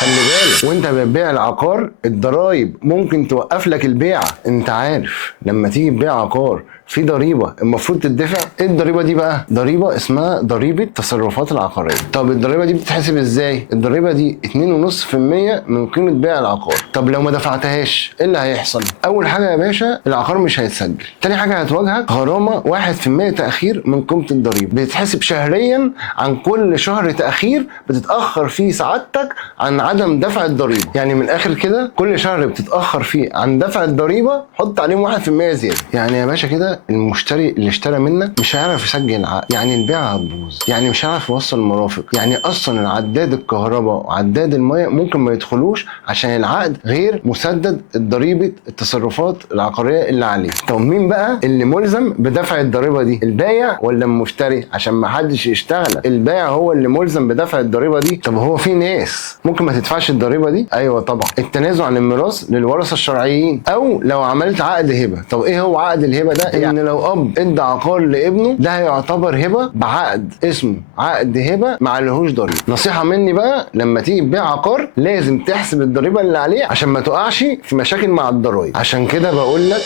خلي بالك وانت بتبيع العقار الضرايب ممكن توقف لك البيعه. انت عارف لما تيجي تبيع عقار في ضريبه المفروض تدفع. ايه الضريبه دي بقى؟ ضريبه اسمها ضريبه تصرفات العقاريه. طب الضريبه دي بتتحسب ازاي؟ الضريبه دي 2.5% من قيمه بيع العقار. طب لو ما دفعتهاش ايه اللي هيحصل؟ اول حاجه يا باشا العقار مش هيتسجل. تاني حاجه هتواجهك غرامه 1% تاخير من قيمه الضريبه، بتتحسب شهريا عن كل شهر تاخير بتتاخر فيه سعادتك عن عدم دفع الضريبه. يعني من الاخر كده كل شهر بتتاخر فيه عن دفع الضريبه حط عليهم 1% زياده. يعني يا باشا كده المشتري اللي اشترى منك مش هيعرف يسجل العقد، يعني البيعه هتبوظ، يعني مش هيعرف يوصل المرافق، يعني اصلا العداد الكهرباء وعداد الميه ممكن ما يدخلوش عشان العقد غير مسدد ضريبه التصرفات العقاريه اللي عليه. طب مين بقى اللي ملزم بدفع الضريبه دي؟ البايع ولا المشتري؟ عشان ما حدش يشتغل. البايع هو اللي ملزم بدفع الضريبه دي. طب هو في ناس ممكن ما تدفعش الضريبه دي؟ ايوه طبعا، التنازل عن الميراث للورثه الشرعيين، او لو عملت عقد هبه. طب ايه هو عقد الهبه ده؟ يعني لو اب ادى عقار لابنه ده هيعتبر هبه بعقد اسمه عقد هبه ما عليهوش ضريبه. نصيحه مني بقى لما تيجي تبيع عقار لازم تحسب الضريبه اللي عليه عشان ما تقعش في مشاكل مع الضرايب. عشان كده بقول لك